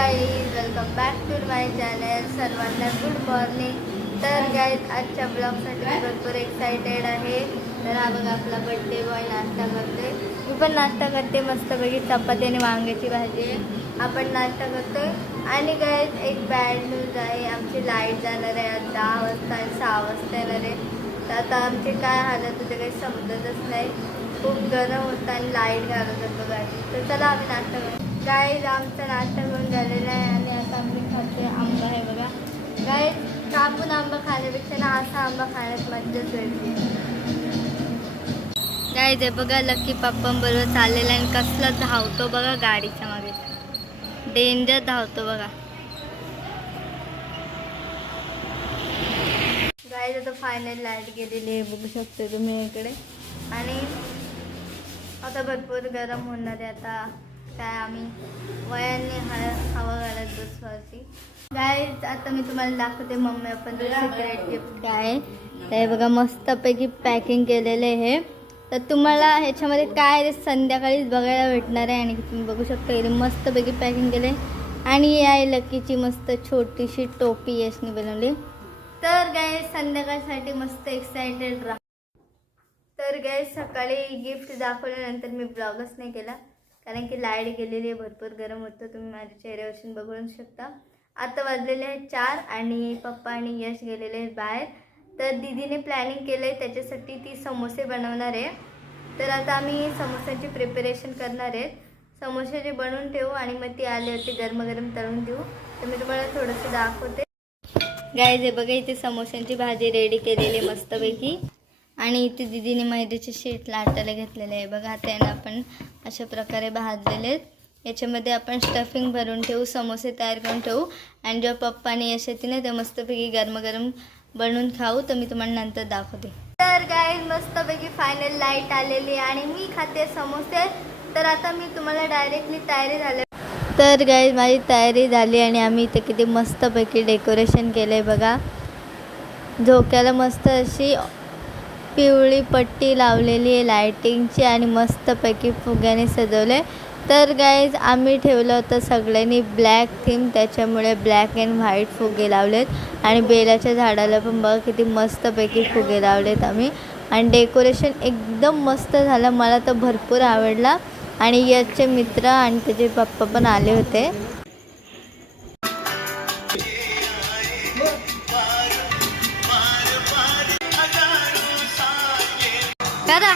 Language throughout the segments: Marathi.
Guys, welcome back to my channel. सर्वांना गुड मॉर्निंग. तर गाईज, आजच्या ब्लॉगसाठी मी भरपूर एक्सायटेड आहे. तर हा बघा आपला बर्थडे बॉय नाश्ता करतोय. मी पण नाश्ता करते मस्तपैकी. चपाती आणि वांग्याची भाजी आहे. आपण नाश्ता करतोय. आणि गाईज, एक बॅड न्यूज आहे. आमची लाईट जाणार आहे आज 10 वाजता आणि 6 वाजता येणार आहे. तर आता आमची काय हालत होते काही समजतच नाही. खूप गरम होतं आणि लाईट घालत होतो गाईज. तर चला आम्ही नाश्ता करू. गाईज, आमचा नाश्ता करून झालेला आहे आणि आता आम्ही खाते आंबा आहे बघा. गाईज, कापून आंबा खाण्यापेक्षा ना असा आंबा खाण्यात मज्जाच वेगळी. गाईज, हे बघा लकी पप्पांबरोबर चाललेला आणि कसला धावतो बघा गाडीच्या मागे. डेंजर धावतो बघा. गाईज, आता फायनल लाईट गेलेली आहे बघू शकतो तुम्ही इकडे. आणि आता भरपूर गरम होणार आहे. आता काय आम्ही वयाने हवा घालत बसवायची. गाईज, आता मी तुम्हाला दाखवते मम्मी आपण सिक्रेट गिफ्ट काय आहे. ते बघा मस्तपैकी पॅकिंग केलेले आहे. तर तुम्हाला ह्याच्यामध्ये काय संध्याकाळीच बघायला भेटणार आहे. आणि तुम्ही बघू शकता इथे मस्तपैकी पॅकिंग केले. आणि ही आहे लकीची मस्त छोटीशी टोपी यशनी बनवली. तर गाईज, संध्याकाळसाठी मस्त एक्सायटेड राहा. तर गाईज, सकाळी गिफ्ट दाखवल्यानंतर मी ब्लॉगच नाही केला कारण की लाईट गेलेली आहे. भरपूर गरम होतं, तुम्ही माझ्या चेहऱ्यावरून बघू शकता. आता वाजलेले आहेत 4 आणि पप्पा आणि यश गेलेले आहेत बाहेर. तर दीदीने प्लॅनिंग केलं आहे त्याच्यासाठी ती समोसे बनवणार आहे. तर आता आम्ही समोस्याची प्रिपरेशन करणार आहेत. समोसे जे बनवून ठेवू आणि मग ती आले होते गरम तळून देऊ. तर मी तुम्हाला थोडंसं दाखवते. गाईज, हे बघा इथे समोस्यांची भाजी रेडी केलेली आहे मस्तपैकी. आणि इथे दीदीने मैद्याचे शीट लाटायला घेतलेले आहे बघा. त्यानं आपण अशा प्रकारे भाजलेले आहेत. याच्यामध्ये आपण स्टफिंग भरून ठेवू, समोसे तयार करून ठेवू. आणि जेव्हा पप्पाने यश येते ना ते मस्तपैकी गरम बनवून खाऊ. तर मी तुम्हाला नंतर दाखवते. तर गाईज, मस्तपैकी फायनल लाईट आलेली आणि मी खाते समोसे. तर आता मी तुम्हाला डायरेक्टली तयारी झाली. तर गाईज, माझी तयारी झाली आणि आम्ही इथे किती मस्तपैकी डेकोरेशन केलं आहे बघा. झोक्याला मस्त अशी पिवळी पट्टी लावलेली आहे लायटिंगची आणि मस्तपैकी फुग्याने सजवले. तर गाईज, आम्ही ठेवलं होतं सगळ्यांनी ब्लॅक थीम, त्याच्यामुळे ब्लॅक अँड व्हाईट फुगे लावलेत. आणि बेलाच्या झाडाला पण बघा किती मस्तपैकी फुगे लावलेत आम्ही. आणि डेकोरेशन एकदम मस्त झालं, मला तर भरपूर आवडला. आणि याचे मित्र आणि त्याचे पप्पा पण आले होते. करा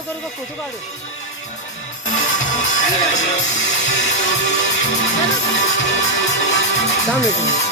व्हिडिओ करू का फोटो काढू? थांब एक मिनिट.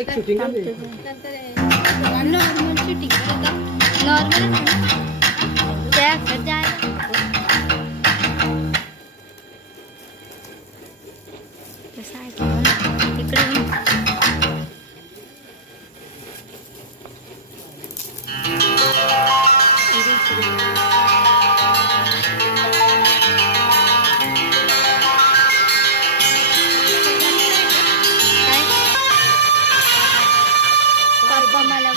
एक शूटिंग आहे. नॉर्मल शूटिंग नॉर्मल त्या कसं आहे तिकडे मला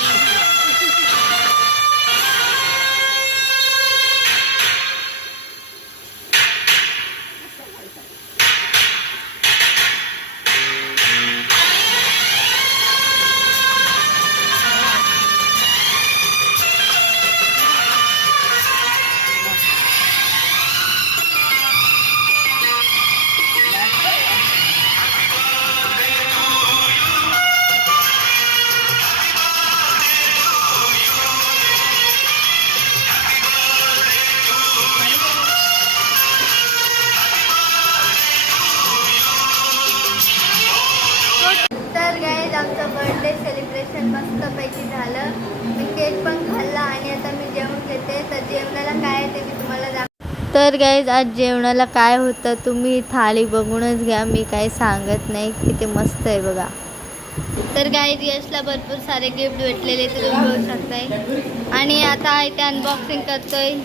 आमचं बर्थडे सेलिब्रेशन मस्तपैकी झालं. मी केक पण खाल्ला आणि आता मी जेवण घेते. तर जेवणाला काय आहे ते मी तुम्हाला दाखव. तर गाईज आज जेवणाला काय होतं तुम्ही थाळी बघूनच घ्या, मी काही सांगत नाही. किती मस्त आहे बघा. तर गाईज यशला भरपूर सारे गिफ्ट भेटलेले ते तुम्ही बघू शकताय. आणि आता इथे अनबॉक्सिंग करतोय.